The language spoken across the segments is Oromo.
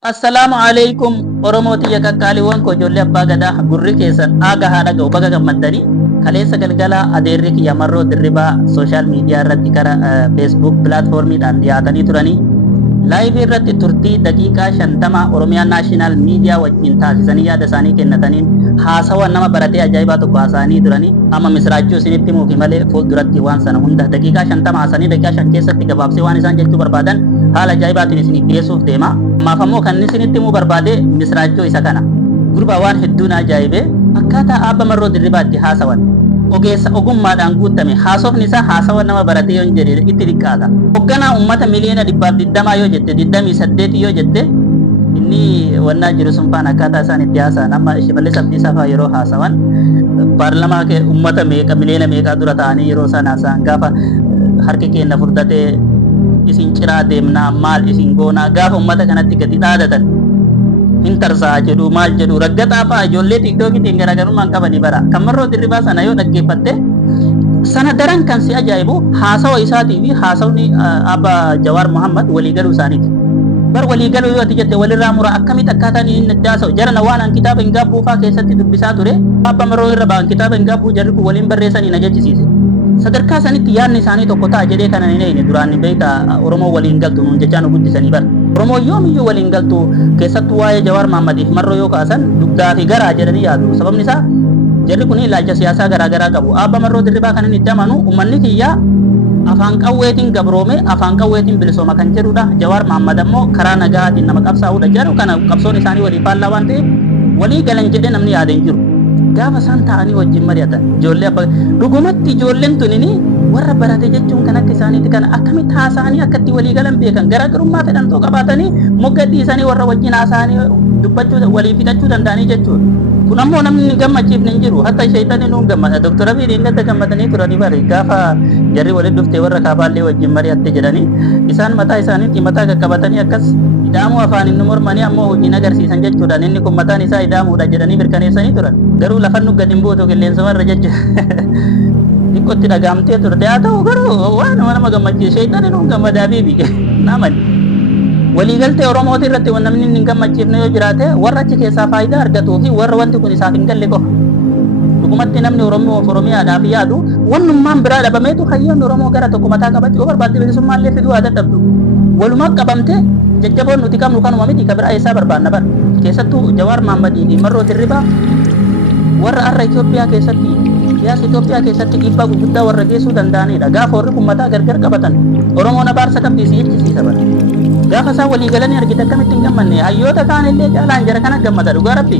Assalamualaikum Oromooti yakkaaliiwwan koo ijoollee abbaa gadaa gurri keessan aaga haadha ga'u baga gammaddanii kaleessa galgala adeerri kiyya marroo dirribaa sooshaal miidiyaa irratti karaa feesbuuk pilaatfoormiidhaan dhiyaatanii turanii laayivii irratti turtii daqiiqaa 50 Oromiyaa naashinaal miidiyaa wajjin taasisanii yaada isaanii kennataniin haasawa nama baratee ajaa'ibaa tokko haasa'anii turanii amma misraachuu isinitti himuufi malee fuulduratti waan sana hunda daqiiqaa 50 haasa'anii daqiiqaa 5 keessatti gabaabsee waan isaan jechuu barbaadan haala ajaa'ibaatiin isiniif dhiyeessuuf deema. Ammaaf ammoo kan isinitti himuu barbaade misraachoo isa kana. Gurbaa waan hedduun ajaa'ibee akkaataa aabba marroo dirribaatti haasawan ogeessa ogummaadhaan guutame haasofni isaa haasawa nama baratee yoo jedhe itti dhiqqaata. Hoogganaa uummata miliyoona 120 yoo jette 28 yoo jette inni wannaa jiru sun faan akkaataa isaan itti haasa'an amma Shimallis Abdiisaa fa'aa yeroo haasawan paarlamaa uummata meeqa miliyoona meeqaa dura ta'anii yeroo isaan haasa'an gaafa harki keenya furdatee isin ciraa deemnaa maal isin goonaa gaafa uummata kanatti gadi dhaadatan hin tarsaa jedhu maal jedhu raggaxaa fa'aa ijoollee tiktookiitiin garaagarummaan qabanii bara kan marroo dirribaa sana yoo dhaggeeffatte sana daran kan si ajaa'ibu haasawa isaatii fi haasawni Abba Jawaar Muhammad waliigaluu isaaniiti. Bar waliigaluu yoo ati jette walirraa mura akkamitti akkaataan inni itti haasa'u jarana waan an kitaaba hin gaabbuu fa'aa keessatti dubbisaa ture abba marroo irra ba'an kitaaba hin gaabbuu jarri kun waliin barreessanii na jechisiise. Sadarkaa sanitti yaadni isaanii tokko ta'a jedhee kana hin eegne duraan beekta Oromoo waliin galtu nuun jechaa nu guddisanii bara. Oromoo yoomiyyuu waliin galtu keessattuu waa'ee Jawaar Mahammadiif marroo yoo kaasan dugdaa fi garaa jedhanii yaadu. Sababni isaa jarri kun ilaalcha siyaasaa garaagaraa qabu. Abba marroo dirribaa kan inni itti amanu uummanni kiyyaa afaan qawweetiin gabroome afaan qawweetiin bilisooma kan jedhudha. Jawaar Mahammad ammoo karaa nagaatiin nama qabsaa'udha jedhu kana qabsoon isaanii walii faallaa waan ta'eef walii galan jedhee namni yaade hin jiru. Gaafa isaan ta'anii wajjin mari'atan ijoollee abbaa dhugumatti ijoolleen tunini warra barate jechuun kan akka isaaniitti kana akkamitti haasa'anii akkatti walii galan beekan garaagarummaa fedhantoo qabaatanii mogga dhiisanii warra wajjin haasa'anii dubbachuu walii fidachuu danda'anii jechuudha. Kun ammoo namni gammachiifne hin jiru hatta shayitaanii nuun gammada Dr. Abiy ingatti gammadanii turanii bari gaafa jarri waliin dhuftee warra kaabaallee wajjin mari'atte jedhanii isaan mataa isaaniitti mataa qaqqabatanii akkas ida'amuu afaan inni mormanii ammoo hojiin agarsiisan jechuudhaan inni kun mataan isaa ida'amuudha jedhanii mirkaneessanii turan garuu lafan nu gadi hin buutu qilleensa warra jechuudha xiqqootti dhagaamtee turte haa ta'u garuu waan nama gammachiise shayitaanii nuun gammadaa biibi naamani. Waliigaltee Oromooti irratti waan namni hin gammachiifne yoo jiraate warra achi keessaa faayidaa argatuu fi warra wanti kun isaaf hin galle qofa. Dhugumatti namni Oromiyaadhaaf yaadu wannummaan biraa dhabameetu hayyoon Oromoo gara tokko mataa qabachuu barbaadde bilisummaallee fiduu haa dadhabdu. Walumaa qabamte jajjaboon nuti qabnu kanuma miti ka biraa eessaa barbaanna bara. Keessattuu Jawaar Mahammadii fi marroo dirribaa warra har'a Itoophiyaa keessatti siyaasa Itoophiyaa keessatti dhiibbaa gurguddaa warra geessuu danda'anidha. Gaafa warri kun mataa gargar qabatan Oromoon abaarsa qabdii si jechisiisa bara. Gaafa isaan walii galanii argite akkamitti hin gammanne hayyoota taanillee caalaan jara kana gammada dhugaa rabbi.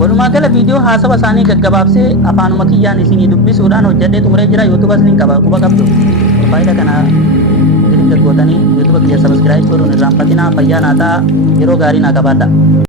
Walumaa gala viidiyoo haasawa isaanii gaggabaabsee afaanuma kiyyaan isinii dubbisuudhaan hojjedhee xumuree jira yuutuuba isiniin qaba quba qabdu. Faayidaa kana gadi gaggootanii yuutuuba kiyya sabiskiraayib godhuun irraanfatinaa fayyaa naa ta'a yeroo gaarii naa qabaadha.